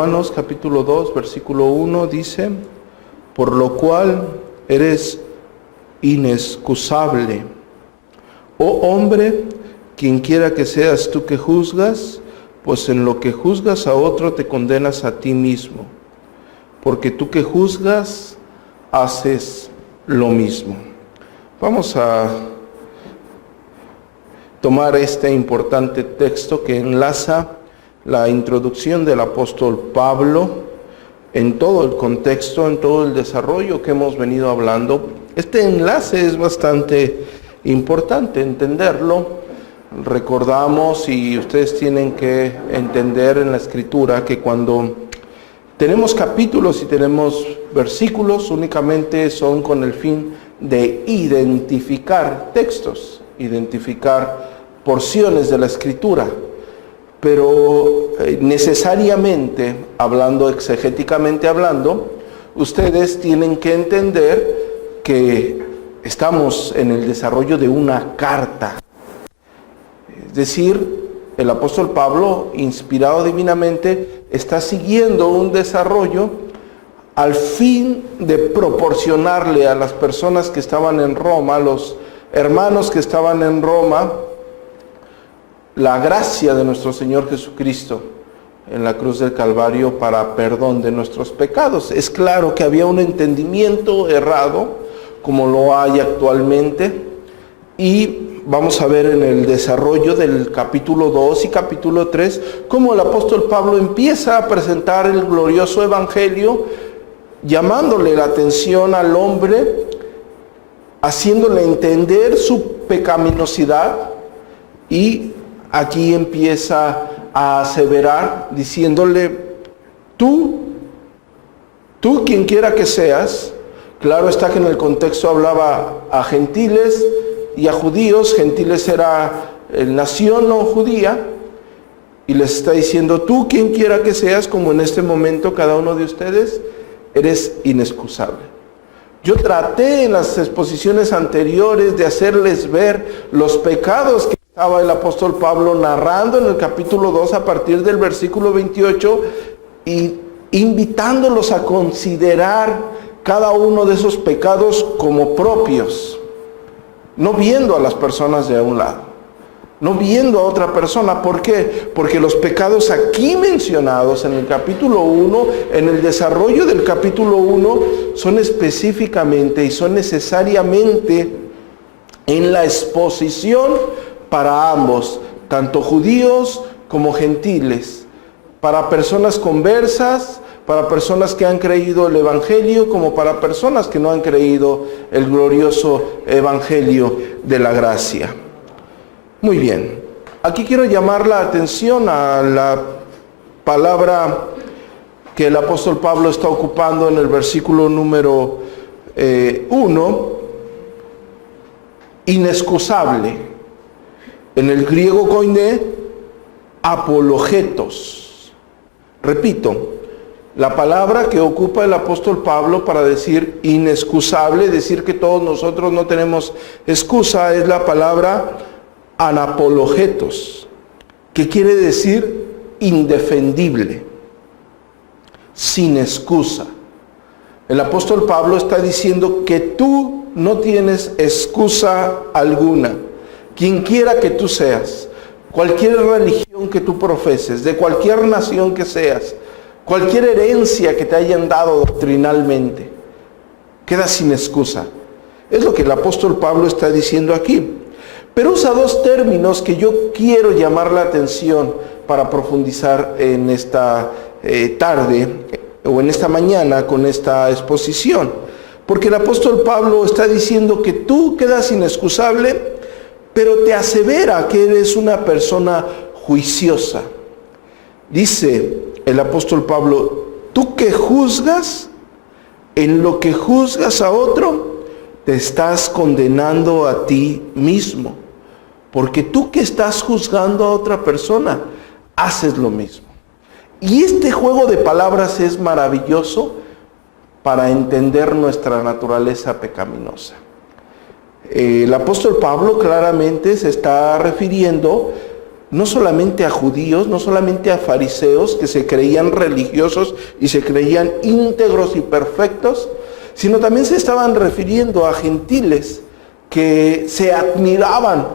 Romanos capítulo 2, versículo 1 dice: por lo cual eres inexcusable, oh hombre, quien quiera que seas tú que juzgas, pues en lo que juzgas a otro te condenas a ti mismo, porque tú que juzgas haces lo mismo. Vamos a tomar este importante texto que enlaza la introducción del apóstol Pablo en todo el contexto, en todo el desarrollo que hemos venido hablando. Este enlace es bastante importante entenderlo. Recordamos, y ustedes tienen que entender en la Escritura, que cuando tenemos capítulos y tenemos versículos, únicamente son con el fin de identificar textos, identificar porciones de la Escritura. Pero necesariamente, hablando exegéticamente hablando, ustedes tienen que entender que estamos en el desarrollo de una carta. Es decir, el apóstol Pablo, inspirado divinamente, está siguiendo un desarrollo al fin de proporcionarle a las personas que estaban en Roma, a los hermanos que estaban en Roma, la gracia de nuestro Señor Jesucristo en la cruz del Calvario para perdón de nuestros pecados. Es claro que había un entendimiento errado, como lo hay actualmente, y vamos a ver en el desarrollo del capítulo 2 y capítulo 3, cómo el apóstol Pablo empieza a presentar el glorioso evangelio, llamándole la atención al hombre, haciéndole entender su pecaminosidad, y aquí empieza a aseverar, diciéndole: tú quien quiera que seas. Claro está que en el contexto hablaba a gentiles y a judíos. Gentiles era nación no judía, y les está diciendo: tú quien quiera que seas, como en este momento cada uno de ustedes, eres inexcusable. Yo traté en las exposiciones anteriores de hacerles ver los pecados que estaba el apóstol Pablo narrando en el capítulo 2 a partir del versículo 28, y invitándolos a considerar cada uno de esos pecados como propios, no viendo a las personas de un lado, no viendo a otra persona. ¿Por qué? Porque los pecados aquí mencionados en el capítulo 1, en el desarrollo del capítulo 1, son específicamente y son necesariamente en la exposición para ambos, tanto judíos como gentiles, para personas conversas, para personas que han creído el evangelio, como para personas que no han creído el glorioso evangelio de la gracia. Muy bien, aquí quiero llamar la atención a la palabra que el apóstol Pablo está ocupando en el versículo número 1, inexcusable. En el griego koiné, apologetos. Repito, la palabra que ocupa el apóstol Pablo para decir inexcusable, decir que todos nosotros no tenemos excusa, es la palabra anapologetos, que quiere decir indefendible, sin excusa. El apóstol Pablo está diciendo que tú no tienes excusa alguna. Quien quiera que tú seas, cualquier religión que tú profeses, de cualquier nación que seas, cualquier herencia que te hayan dado doctrinalmente, queda sin excusa. Es lo que el apóstol Pablo está diciendo aquí. Pero usa dos términos que yo quiero llamar la atención para profundizar en esta tarde o en esta mañana con esta exposición. Porque el apóstol Pablo está diciendo que tú quedas inexcusable, pero te asevera que eres una persona juiciosa. Dice el apóstol Pablo: tú que juzgas, en lo que juzgas a otro, te estás condenando a ti mismo. Porque tú que estás juzgando a otra persona, haces lo mismo. Y este juego de palabras es maravilloso para entender nuestra naturaleza pecaminosa. El apóstol Pablo claramente se está refiriendo no solamente a judíos, no solamente a fariseos que se creían religiosos y se creían íntegros y perfectos, sino también se estaban refiriendo a gentiles que se admiraban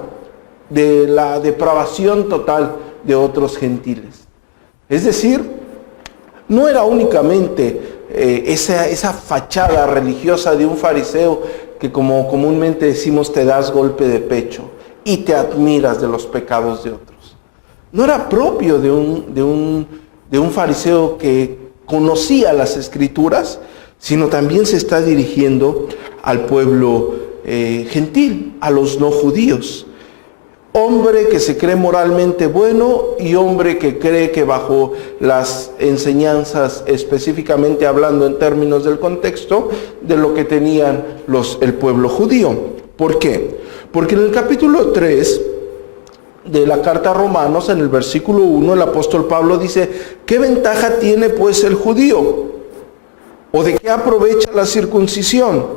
de la depravación total de otros gentiles. Es decir, no era únicamente esa fachada religiosa de un fariseo que, como comúnmente decimos, te das golpe de pecho y te admiras de los pecados de otros. No era propio de un fariseo que conocía las Escrituras, sino también se está dirigiendo al pueblo gentil, a los no judíos. Hombre que se cree moralmente bueno y hombre que cree que bajo las enseñanzas, específicamente hablando en términos del contexto, de lo que tenían el pueblo judío. ¿Por qué? Porque en el capítulo 3 de la carta a Romanos, en el versículo 1, el apóstol Pablo dice: ¿qué ventaja tiene pues el judío? ¿O de qué aprovecha la circuncisión?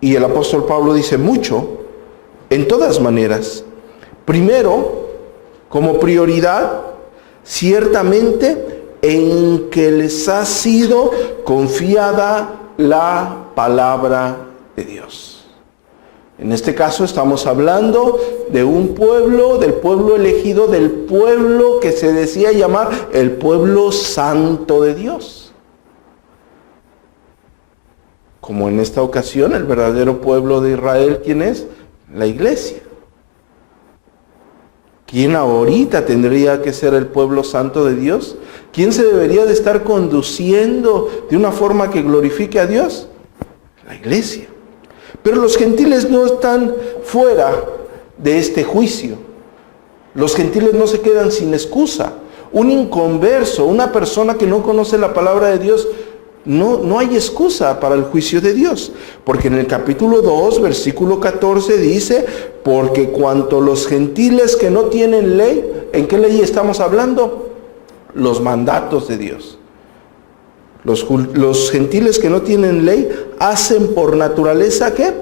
Y el apóstol Pablo dice: mucho, en todas maneras. Primero, como prioridad, ciertamente en que les ha sido confiada la palabra de Dios. En este caso estamos hablando de un pueblo, del pueblo elegido, del pueblo que se decía llamar el pueblo santo de Dios. Como en esta ocasión, el verdadero pueblo de Israel, ¿quién es? La iglesia. ¿Quién ahorita tendría que ser el pueblo santo de Dios? ¿Quién se debería de estar conduciendo de una forma que glorifique a Dios? La iglesia. Pero los gentiles no están fuera de este juicio. Los gentiles no se quedan sin excusa. Un inconverso, una persona que no conoce la palabra de Dios, no hay excusa para el juicio de Dios. Porque en el capítulo 2, versículo 14 dice: porque cuanto los gentiles que no tienen ley, ¿en qué ley estamos hablando? Los mandatos de Dios. Los gentiles que no tienen ley hacen por naturaleza, ¿qué?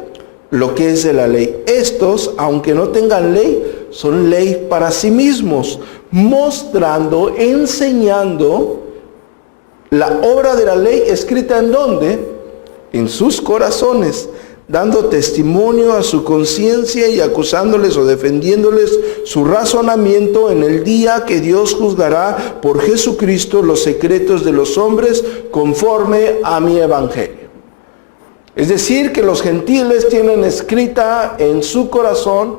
Lo que es de la ley. Estos, aunque no tengan ley, son ley para sí mismos, mostrando, enseñando la obra de la ley escrita ¿en dónde? En sus corazones, dando testimonio a su conciencia y acusándoles o defendiéndoles su razonamiento en el día que Dios juzgará por Jesucristo los secretos de los hombres conforme a mi evangelio. Es decir, que los gentiles tienen escrita en su corazón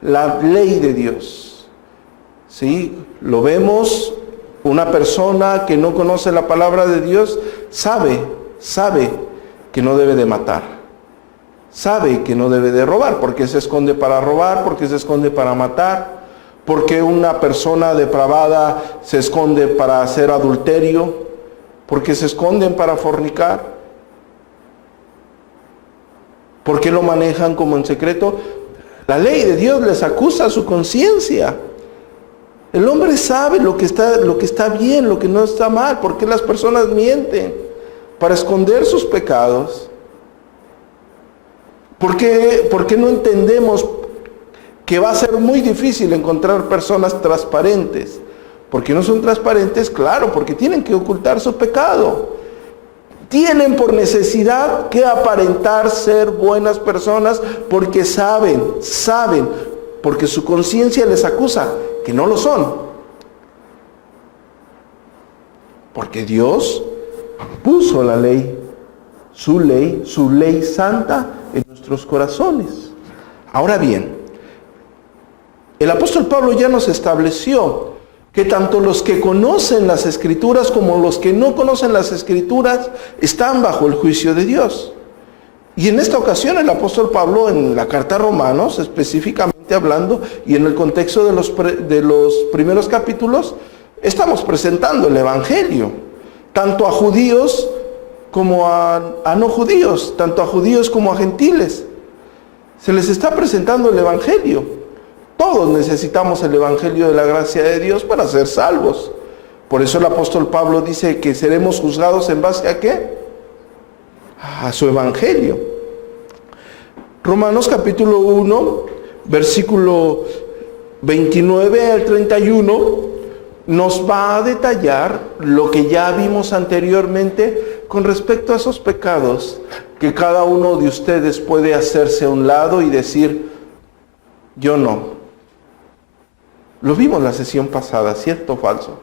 la ley de Dios. ¿Sí? Lo vemos. Una persona que no conoce la palabra de Dios sabe que no debe de matar. Sabe que no debe de robar. ¿Por qué se esconde para robar? ¿Por qué se esconde para matar? ¿Por qué una persona depravada se esconde para hacer adulterio? ¿Por qué se esconden para fornicar? ¿Por qué lo manejan como en secreto? La ley de Dios les acusa a su conciencia. El hombre sabe lo que está bien, lo que no está mal. ¿Por qué las personas mienten? Para esconder sus pecados. ¿Por qué no entendemos que va a ser muy difícil encontrar personas transparentes? ¿Por qué no son transparentes? Claro, porque tienen que ocultar su pecado. Tienen por necesidad que aparentar ser buenas personas porque saben, porque su conciencia les acusa que no lo son. Porque Dios puso la ley, su ley santa en nuestros corazones. Ahora bien, el apóstol Pablo ya nos estableció que tanto los que conocen las Escrituras como los que no conocen las Escrituras están bajo el juicio de Dios. Y en esta ocasión el apóstol Pablo, en la carta a Romanos específicamente hablando, y en el contexto de los primeros capítulos, estamos presentando el Evangelio, tanto a judíos como a no judíos, tanto a judíos como a gentiles. Se les está presentando el Evangelio. Todos necesitamos el Evangelio de la gracia de Dios para ser salvos. Por eso el apóstol Pablo dice que seremos juzgados en base a ¿qué? A su Evangelio. Romanos capítulo 1, versículo 29 al 31 nos va a detallar lo que ya vimos anteriormente con respecto a esos pecados que cada uno de ustedes puede hacerse a un lado y decir, yo no. Lo vimos la sesión pasada, ¿cierto o falso?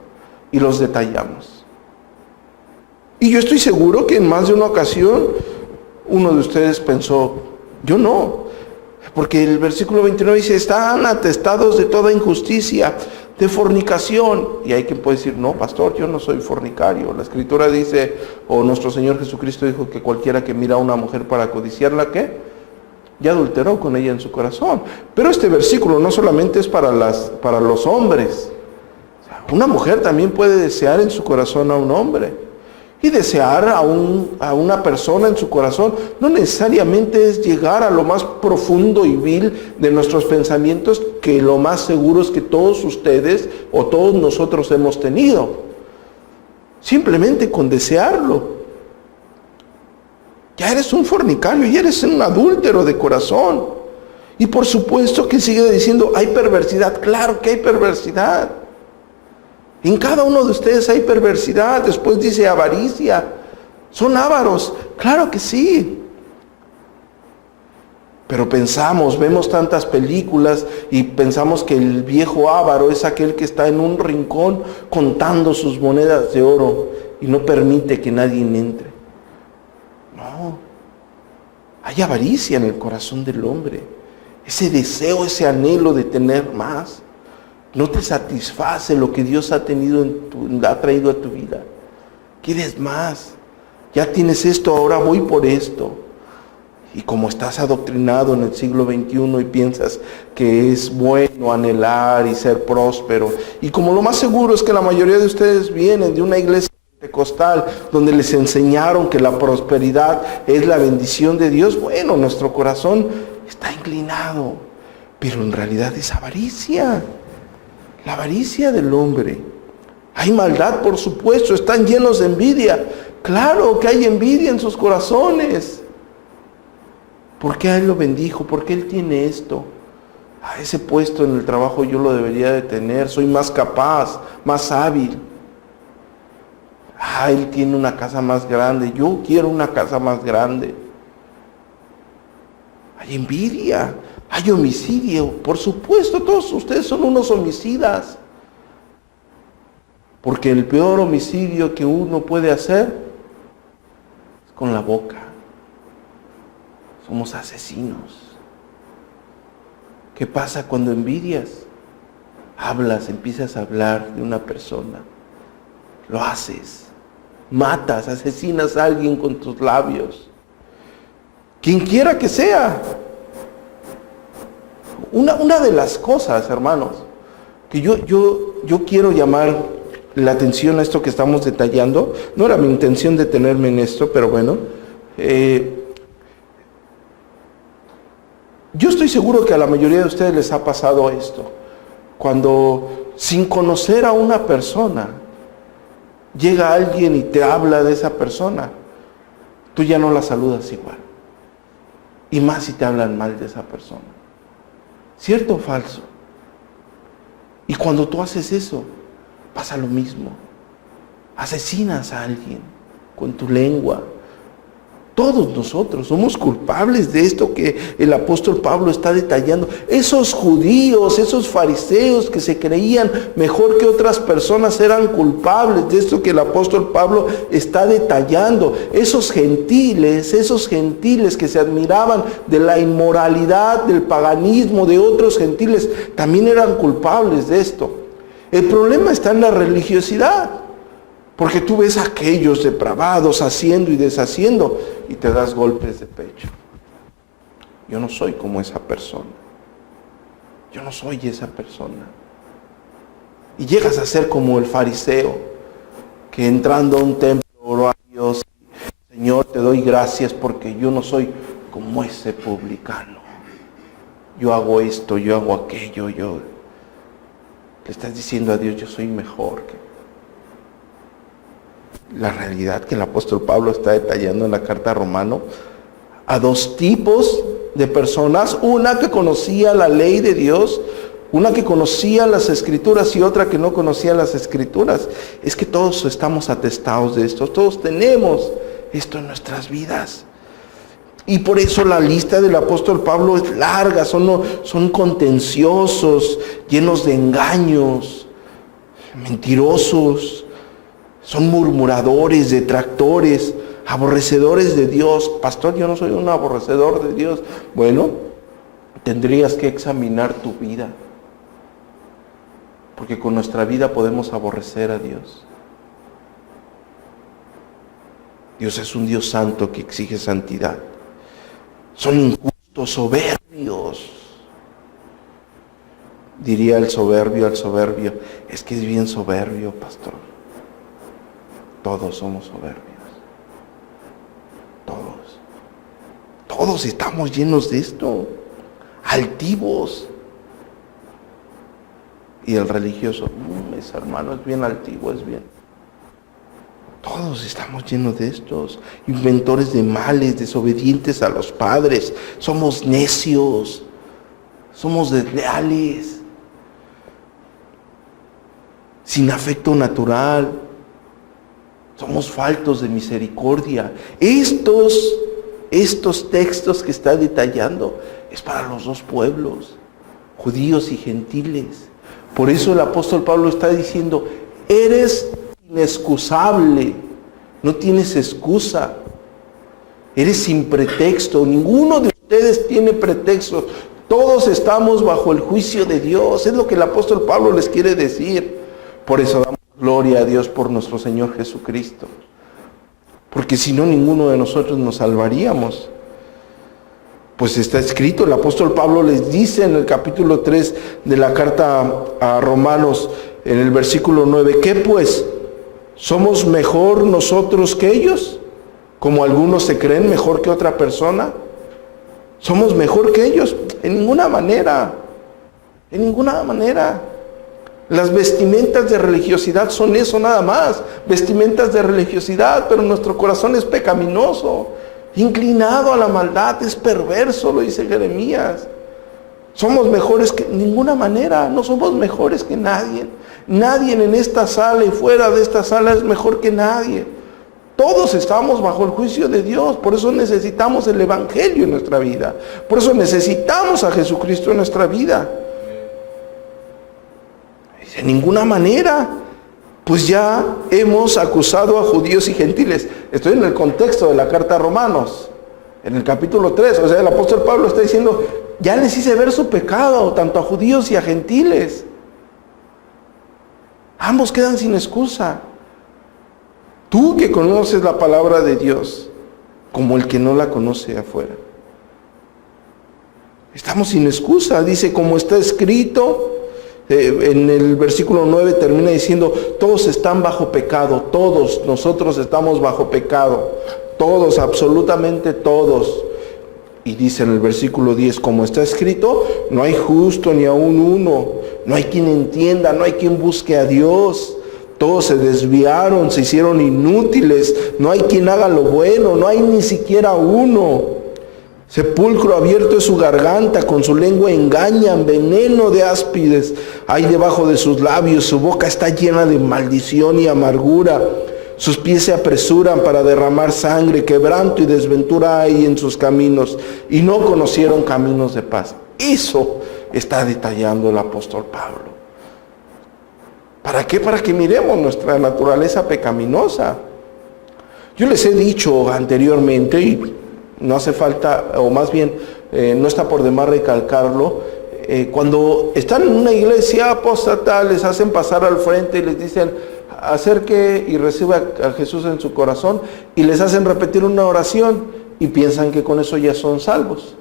Y los detallamos. Y yo estoy seguro que en más de una ocasión uno de ustedes pensó, yo no. Porque el versículo 29 dice, están atestados de toda injusticia, de fornicación. Y hay quien puede decir, no, pastor, yo no soy fornicario. La Escritura dice, o nuestro Señor Jesucristo dijo que cualquiera que mira a una mujer para codiciarla, ¿qué? Ya adulteró con ella en su corazón. Pero este versículo no solamente es para los hombres. Una mujer también puede desear en su corazón a un hombre. Y desear a una persona en su corazón no necesariamente es llegar a lo más profundo y vil de nuestros pensamientos, que lo más seguro es que todos ustedes o todos nosotros hemos tenido. Simplemente con desearlo. Ya eres un fornicario, ya eres un adúltero de corazón. Y por supuesto que sigue diciendo, hay perversidad. Claro que hay perversidad. En cada uno de ustedes hay perversidad. Después dice avaricia. Son ávaros. Claro que sí. Pero vemos tantas películas y pensamos que el viejo avaro es aquel que está en un rincón contando sus monedas de oro y no permite que nadie entre. No. Hay avaricia en el corazón del hombre. Ese deseo, ese anhelo de tener más. No te satisface lo que Dios ha traído a tu vida. Quieres más. Ya tienes esto, ahora voy por esto. Y como estás adoctrinado en el siglo XXI y piensas que es bueno anhelar y ser próspero, y como lo más seguro es que la mayoría de ustedes vienen de una iglesia pentecostal donde les enseñaron que la prosperidad es la bendición de Dios, bueno, nuestro corazón está inclinado, pero en realidad es avaricia. La avaricia del hombre. Hay maldad, por supuesto, están llenos de envidia. Claro que hay envidia en sus corazones. ¿Por qué a él lo bendijo? ¿Por qué él tiene esto? Ese puesto en el trabajo yo lo debería de tener. Soy más capaz, más hábil. Él tiene una casa más grande. Yo quiero una casa más grande. Hay envidia. Hay homicidio, por supuesto, todos ustedes son unos homicidas. Porque el peor homicidio que uno puede hacer es con la boca. Somos asesinos. ¿Qué pasa cuando envidias? Hablas, empiezas a hablar de una persona. Lo haces. Matas, asesinas a alguien con tus labios. Quien quiera que sea. Una de las cosas, hermanos, que yo quiero llamar la atención a esto que estamos detallando, no era mi intención detenerme en esto, pero bueno, yo estoy seguro que a la mayoría de ustedes les ha pasado esto, cuando sin conocer a una persona, llega alguien y te habla de esa persona, tú ya no la saludas igual, y más si te hablan mal de esa persona. ¿Cierto o falso? Y cuando tú haces eso, pasa lo mismo. Asesinas a alguien con tu lengua. Todos nosotros somos culpables de esto que el apóstol Pablo está detallando. Esos judíos, esos fariseos que se creían mejor que otras personas eran culpables de esto que el apóstol Pablo está detallando. Esos gentiles que se admiraban de la inmoralidad, del paganismo de otros gentiles, también eran culpables de esto. El problema está en la religiosidad. Porque tú ves a aquellos depravados haciendo y deshaciendo y te das golpes de pecho. Yo no soy como esa persona. Yo no soy esa persona. Y llegas a ser como el fariseo que entrando a un templo oró a Dios. Señor, te doy gracias porque yo no soy como ese publicano. Yo hago esto, yo hago aquello, Le estás diciendo a Dios, yo soy mejor que la realidad que el apóstol Pablo está detallando en la carta a Romano, a dos tipos de personas, una que conocía la ley de Dios, una que conocía las Escrituras y otra que no conocía las Escrituras. Es que todos estamos atestados de esto, todos tenemos esto en nuestras vidas. Y por eso la lista del apóstol Pablo es larga, son contenciosos, llenos de engaños, mentirosos, son murmuradores, detractores, aborrecedores de Dios. Pastor, yo no soy un aborrecedor de Dios. Bueno, tendrías que examinar tu vida, porque con nuestra vida podemos aborrecer a Dios. Dios es un Dios santo que exige santidad. Son injustos, soberbios. Diría el soberbio al soberbio, es que es bien soberbio, pastor. Todos somos soberbios. Todos estamos llenos de esto. Altivos. Y el religioso, ese hermano es bien altivo, es bien. Todos estamos llenos de estos, inventores de males, desobedientes a los padres, somos necios, somos desleales, sin afecto natural, somos faltos de misericordia. Estos textos que está detallando es para los dos pueblos, judíos y gentiles. Por eso el apóstol Pablo está diciendo, eres inexcusable, no tienes excusa, eres sin pretexto, ninguno de ustedes tiene pretextos, todos estamos bajo el juicio de Dios, es lo que el apóstol Pablo les quiere decir. Por eso damos gloria a Dios por nuestro Señor Jesucristo, porque si no, ninguno de nosotros nos salvaríamos. Pues está escrito, el apóstol Pablo les dice en el capítulo 3 de la carta a Romanos, en el versículo 9, ¿qué pues? ¿Somos mejor nosotros que ellos? ¿Como algunos se creen mejor que otra persona? ¿Somos mejor que ellos? En ninguna manera. En ninguna manera. Las vestimentas de religiosidad son eso nada más. Vestimentas de religiosidad, pero nuestro corazón es pecaminoso, inclinado a la maldad, es perverso, lo dice Jeremías. ¿Somos mejores que? En ninguna manera, no somos mejores que nadie. Nadie en esta sala y fuera de esta sala es mejor que nadie. Todos estamos bajo el juicio de Dios, por eso necesitamos el Evangelio en nuestra vida. Por eso necesitamos a Jesucristo en nuestra vida. De ninguna manera, pues ya hemos acusado a judíos y gentiles. Estoy en el contexto de la carta a Romanos, en el capítulo 3. O sea, el apóstol Pablo está diciendo, ya les hice ver su pecado, tanto a judíos y a gentiles. Ambos quedan sin excusa. Tú que conoces la palabra de Dios, como el que no la conoce afuera. Estamos sin excusa, dice, como está escrito, en el versículo 9 termina diciendo, todos están bajo pecado, todos nosotros estamos bajo pecado, todos, absolutamente todos. Y dice en el versículo 10, como está escrito, no hay justo ni aún uno, no hay quien entienda, no hay quien busque a Dios. Todos se desviaron, se hicieron inútiles, no hay quien haga lo bueno, no hay ni siquiera uno. Sepulcro abierto es su garganta, con su lengua engañan, veneno de áspides hay debajo de sus labios, su boca está llena de maldición y amargura. Sus pies se apresuran para derramar sangre, quebranto y desventura hay en sus caminos, y no conocieron caminos de paz. Eso está detallando el apóstol Pablo. ¿Para qué? Para que miremos nuestra naturaleza pecaminosa. Yo les he dicho anteriormente, y no hace falta, o más bien no está por demás recalcarlo, cuando están en una iglesia apóstata, les hacen pasar al frente y les dicen, acerque y reciba a Jesús en su corazón, y les hacen repetir una oración y piensan que con eso ya son salvos.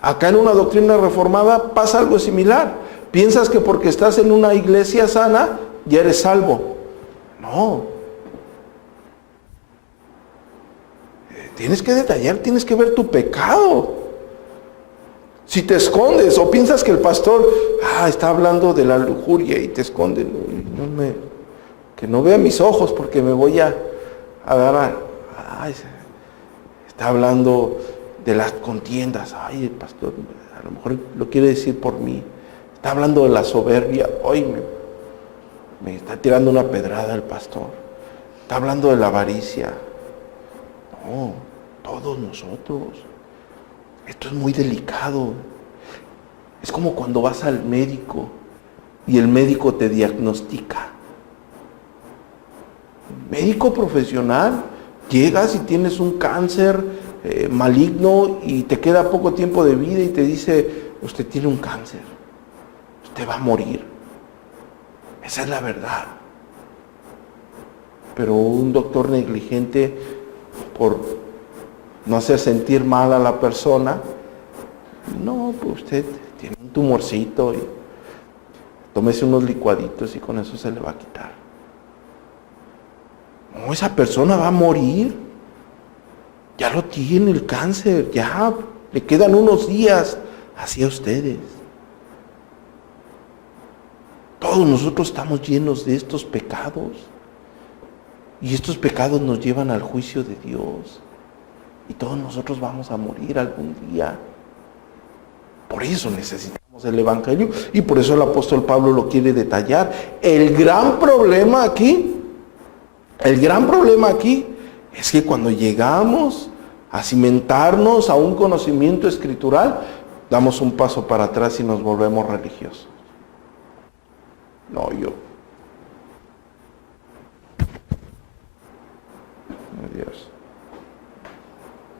Acá en una doctrina reformada pasa algo similar. Piensas que porque estás en una iglesia sana ya eres salvo. No. Tienes que detallar, tienes que ver tu pecado. Si te escondes o piensas que el pastor está hablando de la lujuria y te esconde, que no vea mis ojos porque me voy a dar está hablando de las contiendas. Ay, el pastor a lo mejor lo quiere decir por mí. Está hablando de la soberbia. Hoy me está tirando una pedrada el pastor. Está hablando de la avaricia. No, todos nosotros. Esto es muy delicado. Es como cuando vas al médico y el médico te diagnostica. Médico profesional, llegas y tienes un cáncer maligno y te queda poco tiempo de vida y te dice, usted tiene un cáncer, usted va a morir. Esa es la verdad. Pero un doctor negligente, por no hacer sentir mal a la persona, no, pues usted tiene un tumorcito y tómese unos licuaditos y con eso se le va a quitar. No, esa persona va a morir. Ya lo tiene el cáncer, ya le quedan unos días. Así a ustedes. Todos nosotros estamos llenos de estos pecados. Y estos pecados nos llevan al juicio de Dios. Y todos nosotros vamos a morir algún día. Por eso necesitamos el Evangelio. Y por eso el apóstol Pablo lo quiere detallar. El gran problema aquí es que cuando llegamos a cimentarnos a un conocimiento escritural, damos un paso para atrás y nos volvemos religiosos. No, Dios,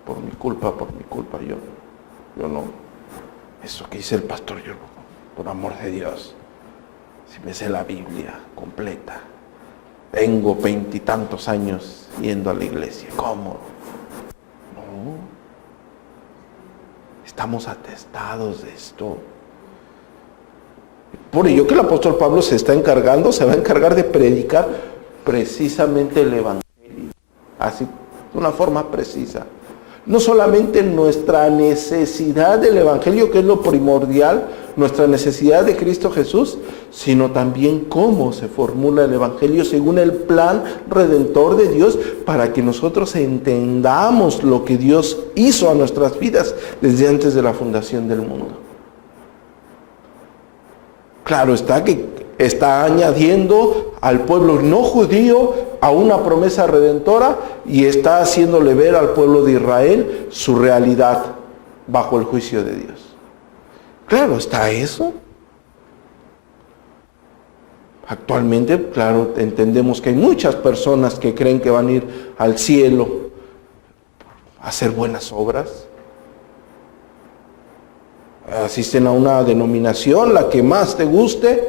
por mi culpa, yo no. Eso que dice el pastor, yo, por amor de Dios, si me sé la Biblia completa, tengo 20 y tantos años yendo a la iglesia, ¿cómo? No, estamos atestados de esto. Por ello que el apóstol Pablo se va a encargar de predicar precisamente el Evangelio, así, de una forma precisa. No solamente nuestra necesidad del Evangelio, que es lo primordial, nuestra necesidad de Cristo Jesús, sino también cómo se formula el Evangelio según el plan redentor de Dios, para que nosotros entendamos lo que Dios hizo a nuestras vidas desde antes de la fundación del mundo. Claro está que está añadiendo al pueblo no judío a una promesa redentora y está haciéndole ver al pueblo de Israel su realidad bajo el juicio de Dios. Claro está eso. Actualmente, claro, entendemos que hay muchas personas que creen que van a ir al cielo a hacer buenas obras. Asisten a una denominación, la que más te guste,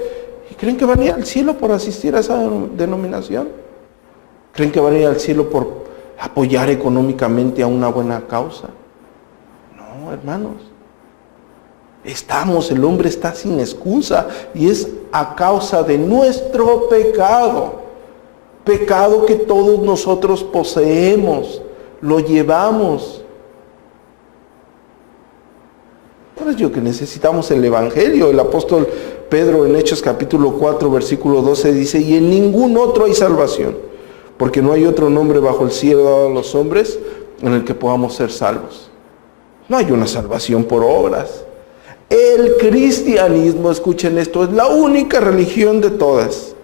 y creen que van a ir al cielo por asistir a esa denominación. Creen que van a ir al cielo por apoyar económicamente a una buena causa. No, hermanos. El hombre está sin excusa y es a causa de nuestro pecado. Pecado que todos nosotros poseemos, lo llevamos. Por ello que necesitamos el Evangelio. El apóstol Pedro en Hechos capítulo 4 versículo 12 dice: y en ningún otro hay salvación, porque no hay otro nombre bajo el cielo dado a los hombres en el que podamos ser salvos. No hay una salvación por obras. El cristianismo, escuchen esto, es la única religión de todas.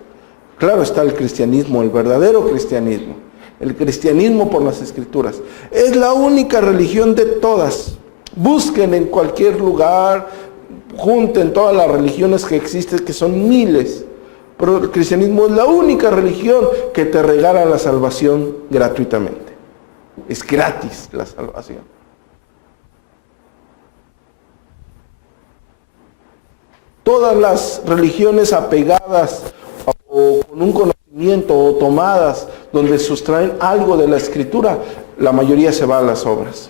Claro está el cristianismo, el verdadero cristianismo. El cristianismo por las Escrituras. Es la única religión de todas. Busquen en cualquier lugar, junten todas las religiones que existen, que son miles. Pero el cristianismo es la única religión que te regala la salvación gratuitamente. Es gratis la salvación. Todas las religiones apegadas o con un conocimiento o tomadas donde sustraen algo de la Escritura, la mayoría se va a las obras.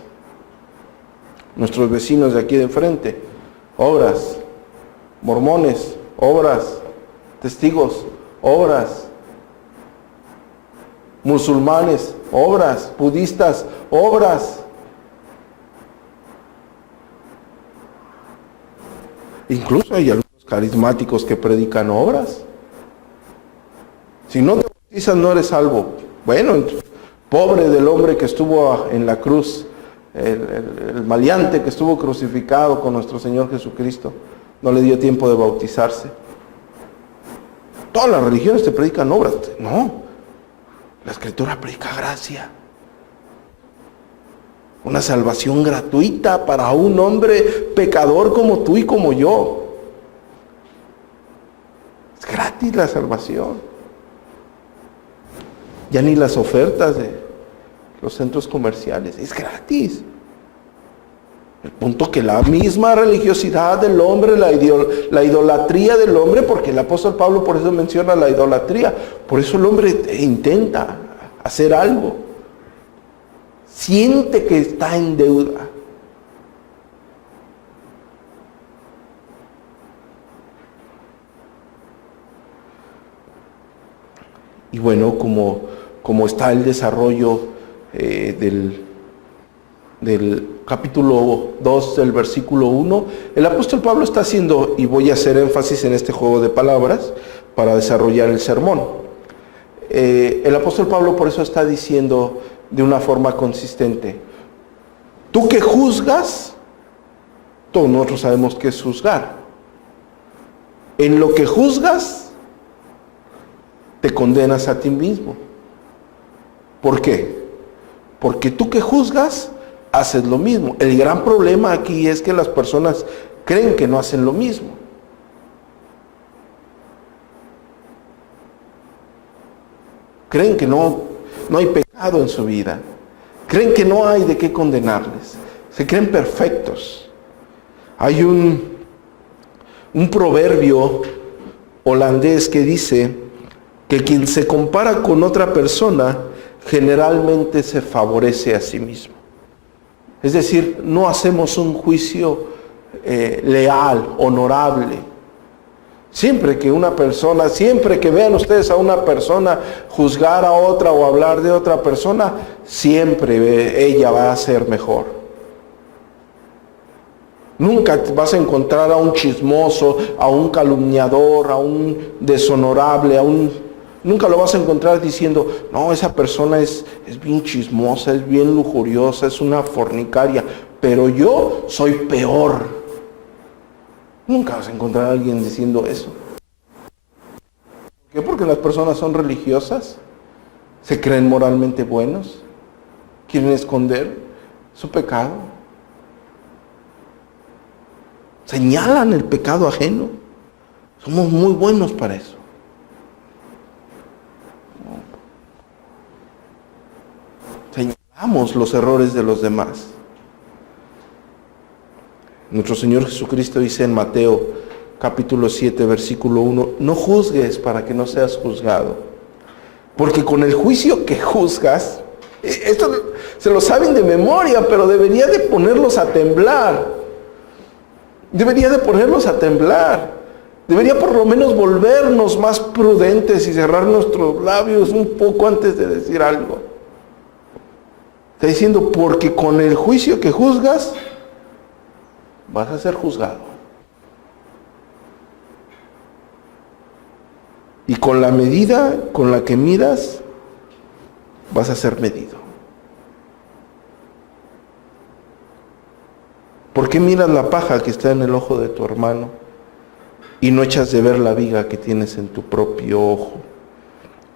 Nuestros vecinos de aquí de enfrente, obras, mormones, obras, testigos, obras, musulmanes, obras, budistas, obras. Incluso hay algunos carismáticos que predican obras. Si no te bautizas no eres salvo. Bueno, pobre del hombre que estuvo en la cruz, el maleante que estuvo crucificado con nuestro Señor Jesucristo. No le dio tiempo de bautizarse. Todas las religiones te predican obras. No, la Escritura predica gracia. Una salvación gratuita para un hombre pecador como tú y como yo. Es gratis la salvación. Ya ni las ofertas de los centros comerciales. Es gratis. El punto que la misma religiosidad del hombre, la idolatría del hombre, porque el apóstol Pablo por eso menciona la idolatría. Por eso el hombre intenta hacer algo. Siente que está en deuda. Y bueno, como está el desarrollo del capítulo 2 del versículo 1, el apóstol Pablo está haciendo, y voy a hacer énfasis en este juego de palabras para desarrollar el sermón. El apóstol Pablo por eso está diciendo de una forma consistente: tú que juzgas, todos nosotros sabemos qué es juzgar. En lo que juzgas, te condenas a ti mismo. ¿Por qué? Porque tú que juzgas, haces lo mismo. El gran problema aquí es que las personas creen que no hacen lo mismo. Creen que no hay pecado en su vida. Creen que no hay de qué condenarles. Se creen perfectos. Hay un proverbio holandés que dice que quien se compara con otra persona generalmente se favorece a sí mismo. Es decir, no hacemos un juicio leal, honorable. Siempre que vean ustedes a una persona juzgar a otra o hablar de otra persona, siempre ella va a ser mejor. Nunca vas a encontrar a un chismoso, a un calumniador, a un deshonorable, nunca lo vas a encontrar diciendo: no, esa persona es bien chismosa, es bien lujuriosa, es una fornicaria, pero yo soy peor. Nunca vas a encontrar a alguien diciendo eso. ¿Por qué? Porque las personas son religiosas, se creen moralmente buenos, quieren esconder su pecado, señalan el pecado ajeno. Somos muy buenos para eso. Señalamos los errores de los demás. Nuestro Señor Jesucristo dice en Mateo capítulo 7 versículo 1: no juzgues para que no seas juzgado, porque con el juicio que juzgas, esto se lo saben de memoria, pero debería de ponerlos a temblar. Debería por lo menos volvernos más prudentes y cerrar nuestros labios un poco antes de decir algo. Está diciendo: porque con el juicio que juzgas, vas a ser juzgado. Y con la medida con la que midas, vas a ser medido. ¿Por qué miras la paja que está en el ojo de tu hermano y no echas de ver la viga que tienes en tu propio ojo?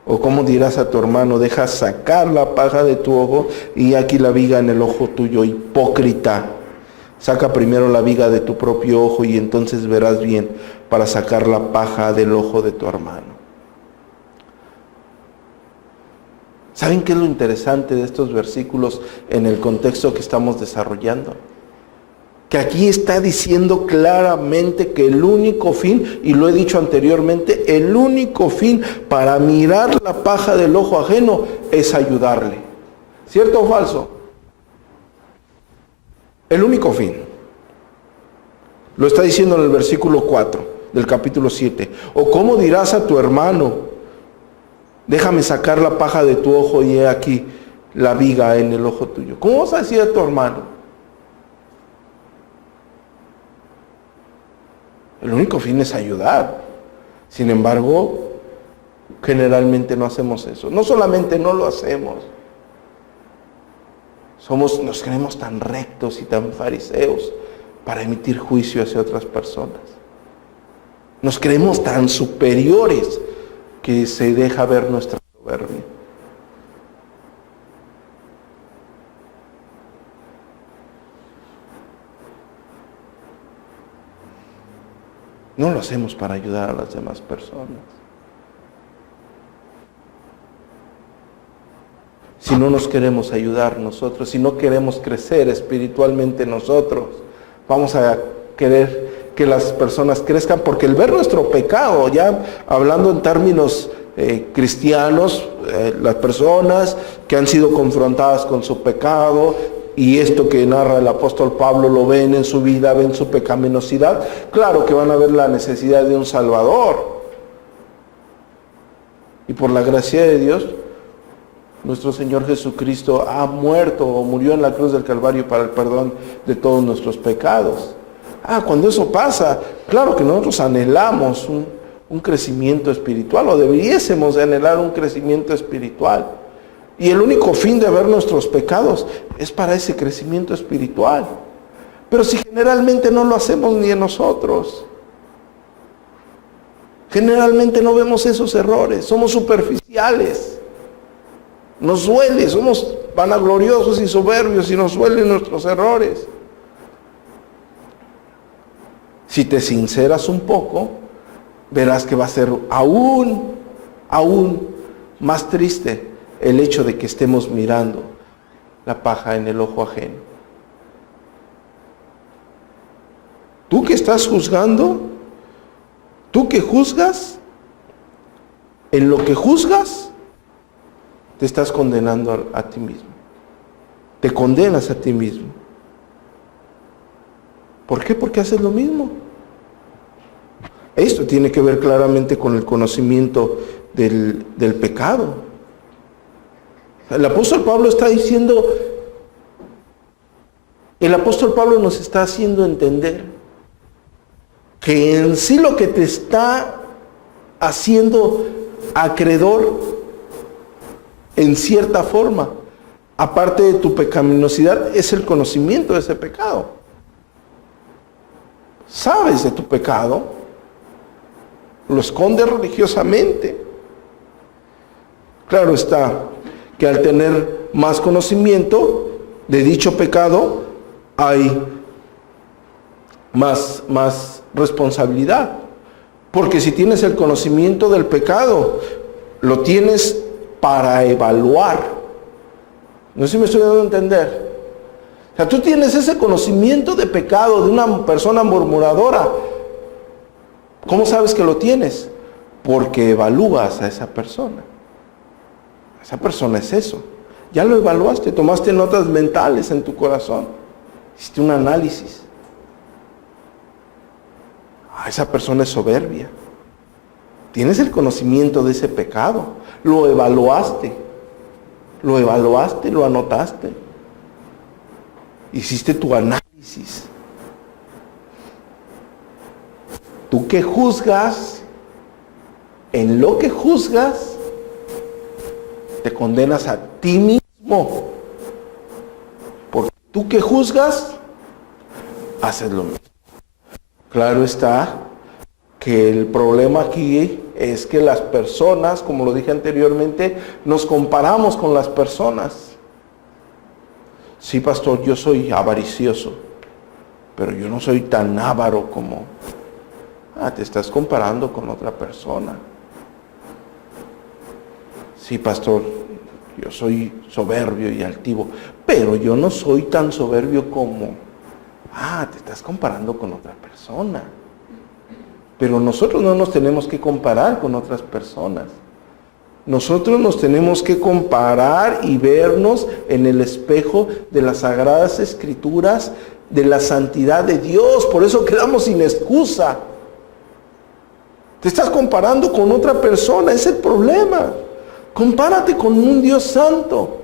¿O cómo dirás a tu hermano: deja sacar la paja de tu ojo y aquí la viga en el ojo tuyo? Hipócrita. Saca primero la viga de tu propio ojo y entonces verás bien para sacar la paja del ojo de tu hermano. ¿Saben qué es lo interesante de estos versículos en el contexto que estamos desarrollando? Que aquí está diciendo claramente que el único fin, y lo he dicho anteriormente, el único fin para mirar la paja del ojo ajeno es ayudarle. ¿Cierto o falso? El único fin. Lo está diciendo en el versículo 4 del capítulo 7. ¿O cómo dirás a tu hermano: déjame sacar la paja de tu ojo y he aquí la viga en el ojo tuyo? ¿Cómo vas a decir a tu hermano? El único fin es ayudar. Sin embargo, generalmente no hacemos eso. No solamente no lo hacemos, nos creemos tan rectos y tan fariseos para emitir juicio hacia otras personas. Nos creemos tan superiores que se deja ver nuestra soberbia. No lo hacemos para ayudar a las demás personas. Si no nos queremos ayudar nosotros, si no queremos crecer espiritualmente nosotros, vamos a querer que las personas crezcan, porque el ver nuestro pecado, ya hablando en términos cristianos, las personas que han sido confrontadas con su pecado, y esto que narra el apóstol Pablo lo ven en su vida, ven su pecaminosidad, claro que van a ver la necesidad de un Salvador. Y por la gracia de Dios, nuestro Señor Jesucristo ha muerto o murió en la cruz del Calvario para el perdón de todos nuestros pecados. Cuando eso pasa, claro que nosotros anhelamos un crecimiento espiritual, o debiésemos de anhelar un crecimiento espiritual. Y el único fin de ver nuestros pecados es para ese crecimiento espiritual. Pero si generalmente no lo hacemos ni en nosotros, generalmente no vemos esos errores, somos superficiales, nos duele, somos vanagloriosos y soberbios y nos duelen nuestros errores. Si te sinceras un poco, verás que va a ser aún más triste el hecho de que estemos mirando la paja en el ojo ajeno. Tú que estás juzgando, tú que juzgas, en lo que juzgas, te estás condenando a ti mismo. Te condenas a ti mismo. ¿Por qué? Porque haces lo mismo. Esto tiene que ver claramente con el conocimiento del pecado. El apóstol Pablo está diciendo, el apóstol Pablo nos está haciendo entender que en sí lo que te está haciendo acreedor, en cierta forma, aparte de tu pecaminosidad, es el conocimiento de ese pecado. Sabes de tu pecado, lo escondes religiosamente. Claro está que al tener más conocimiento de dicho pecado, hay más responsabilidad. Porque si tienes el conocimiento del pecado, lo tienes para evaluar. No sé si me estoy dando a entender. O sea, tú tienes ese conocimiento de pecado de una persona murmuradora. ¿Cómo sabes que lo tienes? Porque evalúas a esa persona. Esa persona es eso. Ya lo evaluaste, tomaste notas mentales en tu corazón. Hiciste un análisis. Esa persona es soberbia. Tienes el conocimiento de ese pecado. Lo evaluaste. Lo anotaste. Hiciste tu análisis. Tú que juzgas, en lo que juzgas, te condenas a ti mismo. Porque tú que juzgas, haces lo mismo. Claro está que el problema aquí es que las personas, como lo dije anteriormente, nos comparamos con las personas. Sí, pastor, yo soy avaricioso, pero yo no soy tan avaro como... te estás comparando con otra persona. Sí, pastor, yo soy soberbio y altivo, pero yo no soy tan soberbio como... te estás comparando con otra persona. Pero nosotros no nos tenemos que comparar con otras personas. Nosotros nos tenemos que comparar y vernos en el espejo de las Sagradas Escrituras, de la santidad de Dios. Por eso quedamos sin excusa. Te estás comparando con otra persona, es el problema. Compárate con un Dios santo.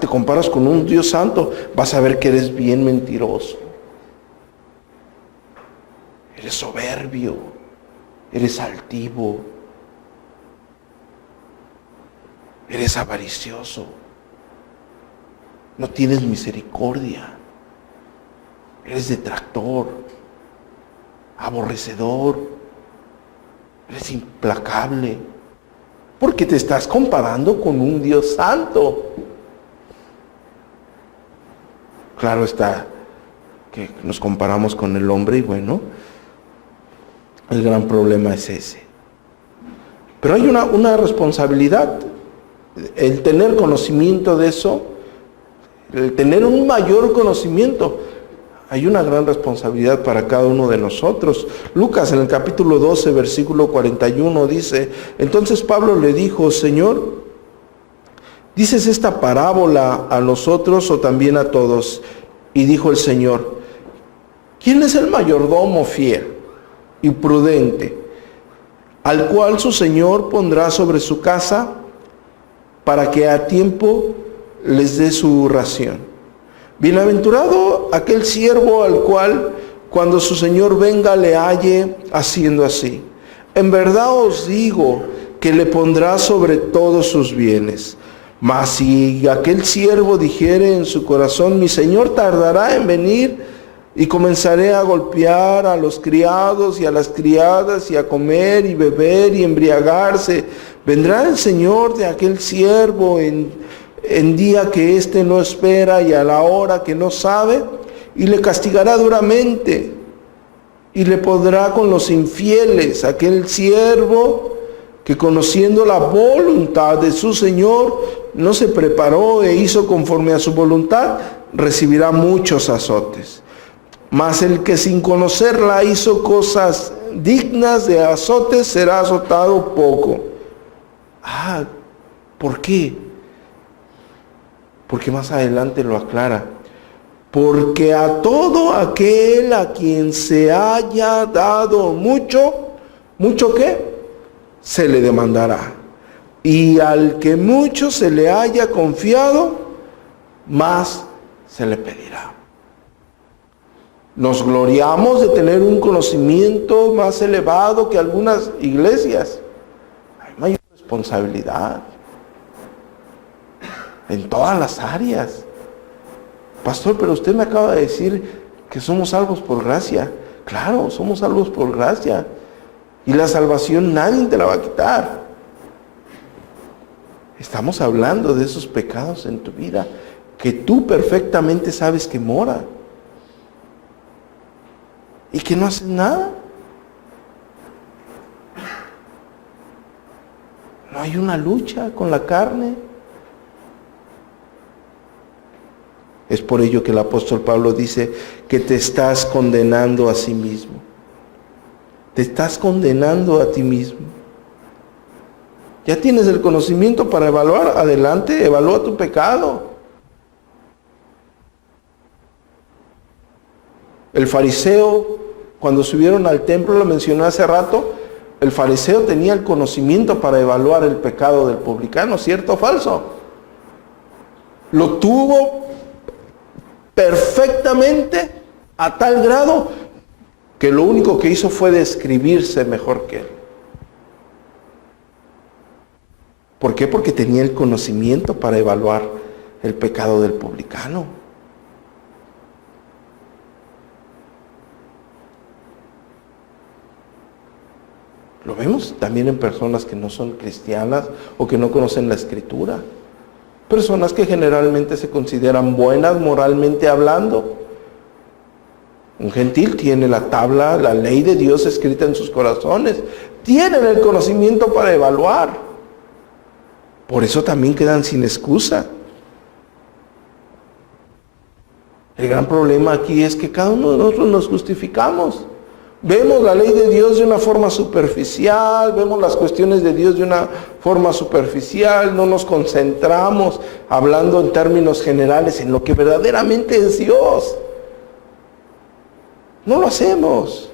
Te comparas con un Dios santo, vas a ver que eres bien mentiroso. Eres soberbio, eres altivo, eres avaricioso, no tienes misericordia, eres detractor, aborrecedor, eres implacable, porque te estás comparando con un Dios santo. Claro está que nos comparamos con el hombre y bueno, el gran problema es ese. Pero hay una responsabilidad, el tener conocimiento de eso, el tener un mayor conocimiento. Hay una gran responsabilidad para cada uno de nosotros. Lucas en el capítulo 12, versículo 41 dice, entonces Pablo le dijo, Señor, ¿dices esta parábola a nosotros o también a todos? Y dijo el Señor, ¿quién es el mayordomo fiel y prudente, al cual su Señor pondrá sobre su casa para que a tiempo les dé su ración? Bienaventurado aquel siervo al cual, cuando su Señor venga, le halle haciendo así. En verdad os digo que le pondrá sobre todos sus bienes. Mas si aquel siervo dijere en su corazón, mi Señor tardará en venir, y comenzaré a golpear a los criados y a las criadas, y a comer y beber y embriagarse, vendrá el Señor de aquel siervo en día que éste no espera y a la hora que no sabe, y le castigará duramente, y le pondrá con los infieles. Aquel siervo que, conociendo la voluntad de su Señor, no se preparó e hizo conforme a su voluntad, recibirá muchos azotes. Mas el que sin conocerla hizo cosas dignas de azotes, será azotado poco. ¿Por qué? Porque más adelante lo aclara. Porque a todo aquel a quien se haya dado mucho, ¿mucho qué? Se le demandará. Y al que mucho se le haya confiado, más se le pedirá. Nos gloriamos de tener un conocimiento más elevado que algunas iglesias. Hay mayor responsabilidad en todas las áreas. Pastor, pero usted me acaba de decir que somos salvos por gracia. Claro, somos salvos por gracia. Y la salvación nadie te la va a quitar. Estamos hablando de esos pecados en tu vida que tú perfectamente sabes que mora. Y que no haces nada. No hay una lucha con la carne. Es por ello que el apóstol Pablo dice que te estás condenando a sí mismo. Te estás condenando a ti mismo. Ya tienes el conocimiento para evaluar. Adelante, evalúa tu pecado. El fariseo, cuando subieron al templo, lo mencioné hace rato, el fariseo tenía el conocimiento para evaluar el pecado del publicano, ¿cierto o falso? Lo tuvo perfectamente a tal grado que lo único que hizo fue describirse mejor que él. ¿Por qué? Porque tenía el conocimiento para evaluar el pecado del publicano. Lo vemos también en personas que no son cristianas o que no conocen la Escritura. Personas que generalmente se consideran buenas moralmente hablando. Un gentil tiene la tabla, la ley de Dios escrita en sus corazones. Tienen el conocimiento para evaluar. Por eso también quedan sin excusa. El gran problema aquí es que cada uno de nosotros nos justificamos. Vemos la ley de Dios de una forma superficial, vemos las cuestiones de Dios de una forma superficial, no nos concentramos hablando en términos generales en lo que verdaderamente es Dios. No lo hacemos.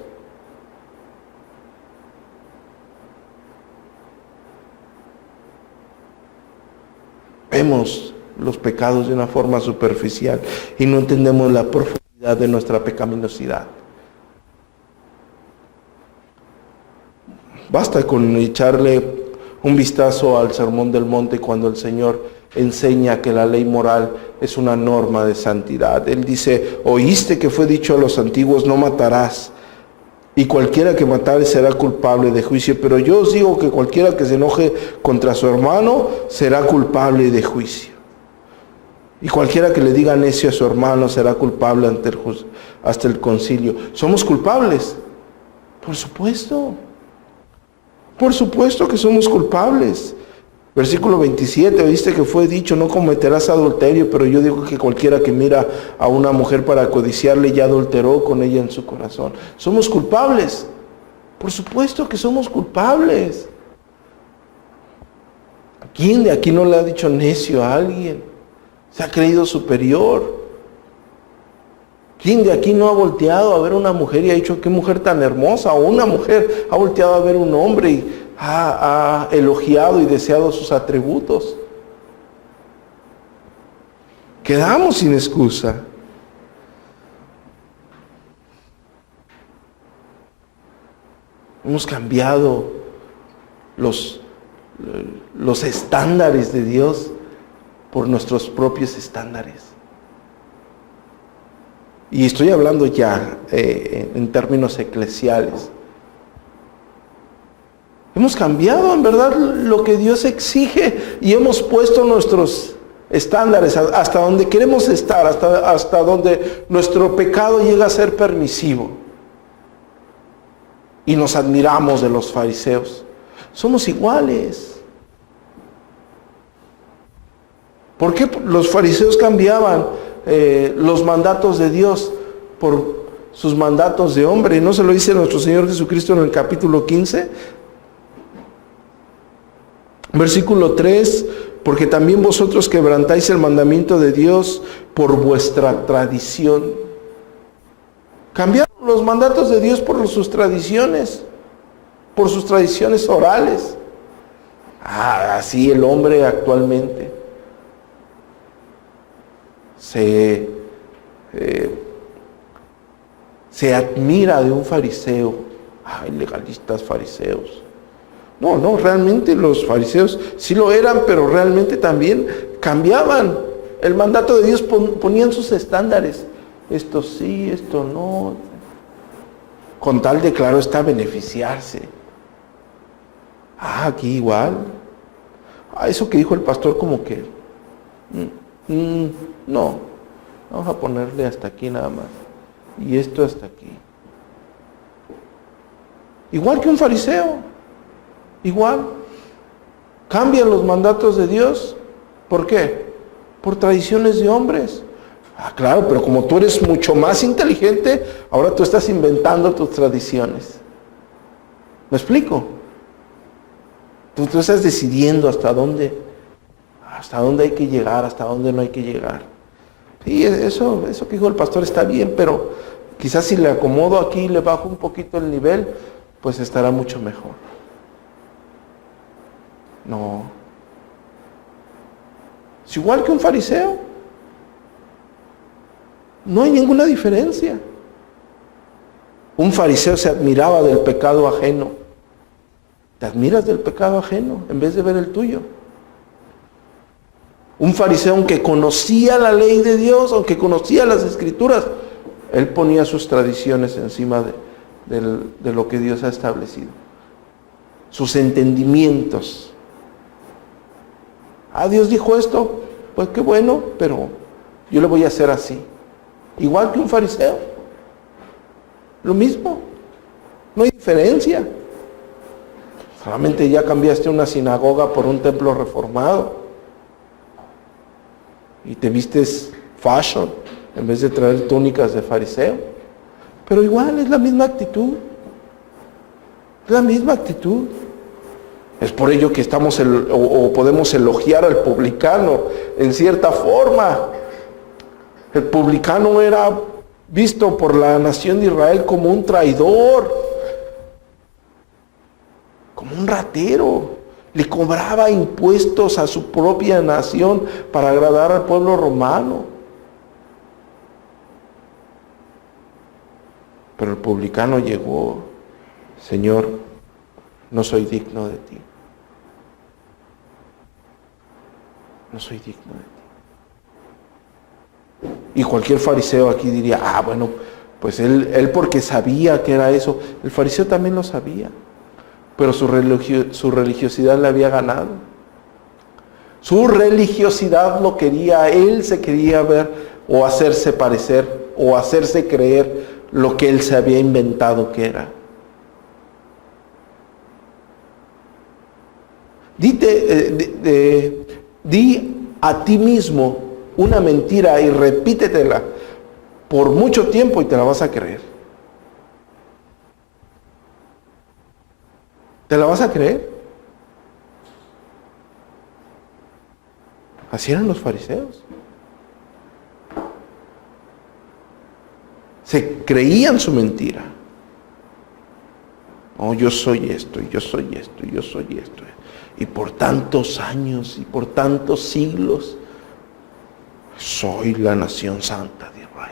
Vemos los pecados de una forma superficial y no entendemos la profundidad de nuestra pecaminosidad. Basta con echarle un vistazo al Sermón del Monte cuando el Señor enseña que la ley moral es una norma de santidad. Él dice, oíste que fue dicho a los antiguos, no matarás. Y cualquiera que matare será culpable de juicio. Pero yo os digo que cualquiera que se enoje contra su hermano será culpable de juicio. Y cualquiera que le diga necio a su hermano será culpable hasta el concilio. ¿Somos culpables? Por supuesto. Por supuesto que somos culpables. Versículo 27, oíste que fue dicho, no cometerás adulterio, pero yo digo que cualquiera que mira a una mujer para codiciarle ya adulteró con ella en su corazón. ¿Somos culpables? Por supuesto que somos culpables. ¿Quién de aquí no le ha dicho necio a alguien? Se ha creído superior. ¿Quién de aquí no ha volteado a ver a una mujer y ha dicho qué mujer tan hermosa? O una mujer ha volteado a ver a un hombre y ha elogiado y deseado sus atributos. Quedamos sin excusa. Hemos cambiado los estándares de Dios por nuestros propios estándares. Y estoy hablando ya en términos eclesiales. Hemos cambiado en verdad lo que Dios exige y hemos puesto nuestros estándares hasta donde queremos estar, hasta donde nuestro pecado llega a ser permisivo. Y nos admiramos de los fariseos. Somos iguales. ¿Por qué los fariseos cambiaban los mandatos de Dios por sus mandatos de hombre? ¿No se lo dice nuestro Señor Jesucristo en el capítulo 15? Versículo 3, porque también vosotros quebrantáis el mandamiento de Dios por vuestra tradición. Cambiaron los mandatos de Dios por sus tradiciones orales. Así el hombre actualmente se admira de un fariseo. Ay, legalistas fariseos. No, realmente los fariseos sí lo eran, pero realmente también cambiaban el mandato de Dios, ponían sus estándares. Esto sí, esto no. Con tal de, claro está, beneficiarse. Aquí igual. Eso que dijo el pastor como que, no, vamos a ponerle hasta aquí nada más. Y esto hasta aquí. Igual que un fariseo. Igual. Cambian los mandatos de Dios. ¿Por qué? Por tradiciones de hombres. Claro, pero como tú eres mucho más inteligente, ahora tú estás inventando tus tradiciones. ¿Me explico? Tú estás decidiendo hasta dónde hay que llegar, hasta dónde no hay que llegar. Sí, eso que dijo el pastor está bien, pero quizás si le acomodo aquí y le bajo un poquito el nivel, pues estará mucho mejor. No. Es igual que un fariseo. No hay ninguna diferencia. Un fariseo se admiraba del pecado ajeno. Te admiras del pecado ajeno en vez de ver el tuyo. Un fariseo, aunque conocía la ley de Dios, aunque conocía las escrituras, él ponía sus tradiciones encima de lo que Dios ha establecido. Sus entendimientos. Dios dijo esto, pues qué bueno, pero yo le voy a hacer así. Igual que un fariseo. Lo mismo. No hay diferencia. Solamente ya cambiaste una sinagoga por un templo reformado. Y te vistes fashion en vez de traer túnicas de fariseo. Pero igual es la misma actitud. Es la misma actitud. Es por ello que podemos elogiar al publicano en cierta forma. El publicano era visto por la nación de Israel como un traidor, como un ratero. Le cobraba impuestos a su propia nación para agradar al pueblo romano. Pero el publicano llegó: Señor, no soy digno de ti. No soy digno de ti. Y cualquier fariseo aquí diría: bueno, Pues él porque sabía que era eso. El fariseo también lo sabía. Pero su religiosidad le había ganado. Su religiosidad lo quería. Él se quería ver o hacerse parecer o hacerse creer lo que él se había inventado que era. Di a ti mismo una mentira y repítetela por mucho tiempo y te la vas a creer. ¿Te la vas a creer? Así eran los fariseos. Se creían su mentira. Oh, yo soy esto, y yo soy esto, y yo soy esto. Y por tantos años y por tantos siglos, soy la nación santa de Israel.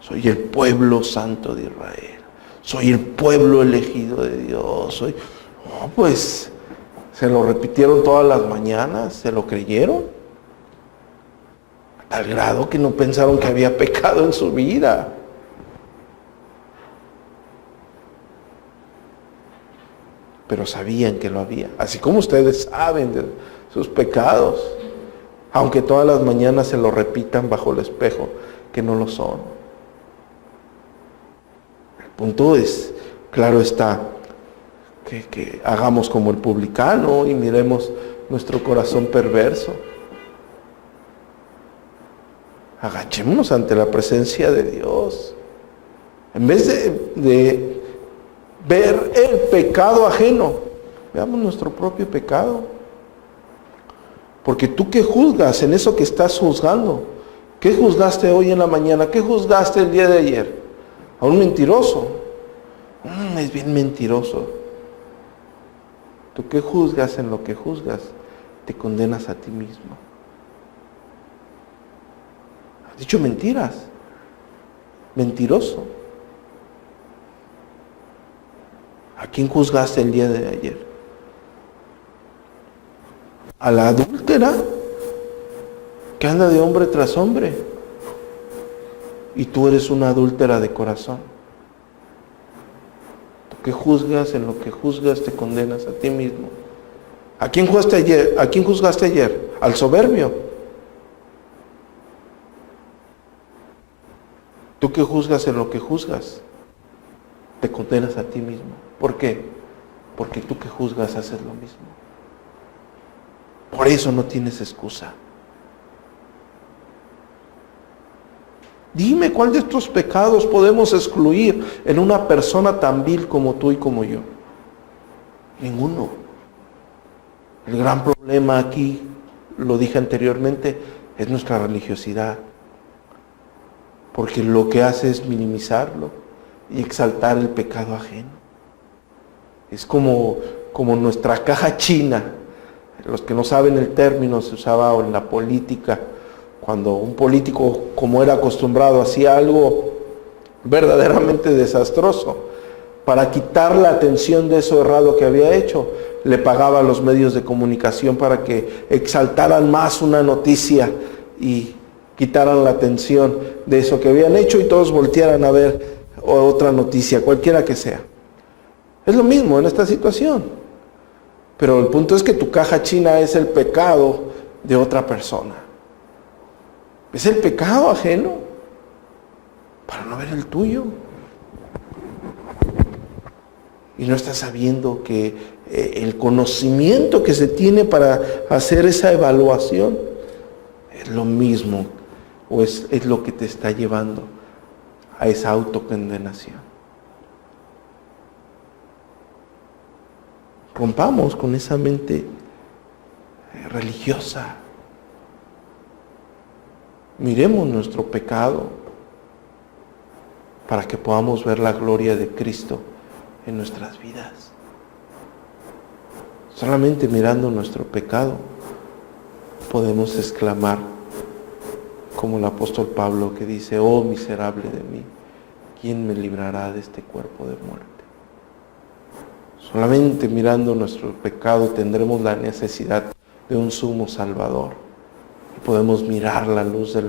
Soy el pueblo santo de Israel. Soy el pueblo elegido de Dios. Pues, se lo repitieron todas las mañanas, se lo creyeron. Al grado que no pensaron que había pecado en su vida. Pero sabían que lo había. Así como ustedes saben de sus pecados. Aunque todas las mañanas se lo repitan bajo el espejo, que no lo son. El punto es, claro está, que hagamos como el publicano y miremos nuestro corazón perverso. Agachémonos ante la presencia de Dios. En vez de ver el pecado ajeno, veamos nuestro propio pecado. Porque tú ¿qué juzgas en eso que estás juzgando? ¿Qué juzgaste hoy en la mañana? ¿Qué juzgaste el día de ayer? ¿A un mentiroso? Es bien mentiroso. ¿Tú qué juzgas en lo que juzgas? Te condenas a ti mismo. Has dicho mentiras. Mentiroso. ¿A quién juzgaste el día de ayer? ¿A la adúltera que anda de hombre tras hombre? Y tú eres una adúltera de corazón. Tú que juzgas, en lo que juzgas te condenas a ti mismo. ¿A quién juzgaste ayer? ¿A quién juzgaste ayer? ¿Al soberbio? Tú que juzgas en lo que juzgas te condenas a ti mismo. ¿Por qué? Porque tú que juzgas haces lo mismo. Por eso no tienes excusa. Dime cuál de estos pecados podemos excluir en una persona tan vil como tú y como yo. Ninguno. El gran problema aquí, lo dije anteriormente, es nuestra religiosidad. Porque lo que hace es minimizarlo y exaltar el pecado ajeno. Es como nuestra caja china. Los que no saben el término, se usaba en la política, cuando un político, como era acostumbrado, hacía algo verdaderamente desastroso. Para quitar la atención de eso errado que había hecho, le pagaba a los medios de comunicación para que exaltaran más una noticia y quitaran la atención de eso que habían hecho y todos voltearan a ver otra noticia, cualquiera que sea. Es lo mismo en esta situación. Pero el punto es que tu caja china es el pecado de otra persona. Es el pecado ajeno para no ver el tuyo. Y no estás sabiendo que el conocimiento que se tiene para hacer esa evaluación es lo mismo o es lo que te está llevando a esa autocondenación. Rompamos con esa mente religiosa. Miremos nuestro pecado para que podamos ver la gloria de Cristo en nuestras vidas. Solamente mirando nuestro pecado podemos exclamar como el apóstol Pablo que dice: oh miserable de mí, ¿quién me librará de este cuerpo de muerte? Solamente mirando nuestro pecado tendremos la necesidad de un sumo Salvador. Y podemos mirar la luz de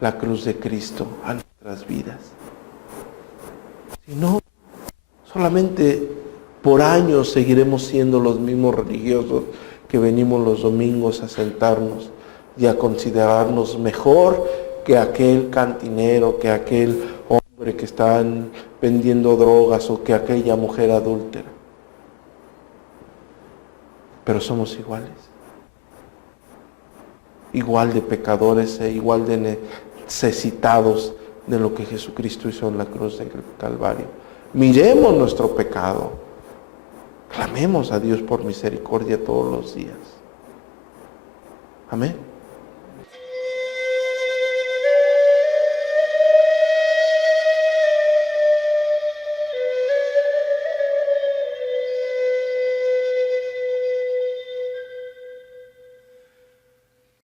la cruz de Cristo a nuestras vidas. Si no, solamente por años seguiremos siendo los mismos religiosos que venimos los domingos a sentarnos y a considerarnos mejor que aquel cantinero, que aquel hombre que está vendiendo drogas o que aquella mujer adúltera. Pero somos iguales. Igual de pecadores e igual de necesitados de lo que Jesucristo hizo en la cruz del Calvario. Miremos nuestro pecado. Clamemos a Dios por misericordia todos los días. Amén.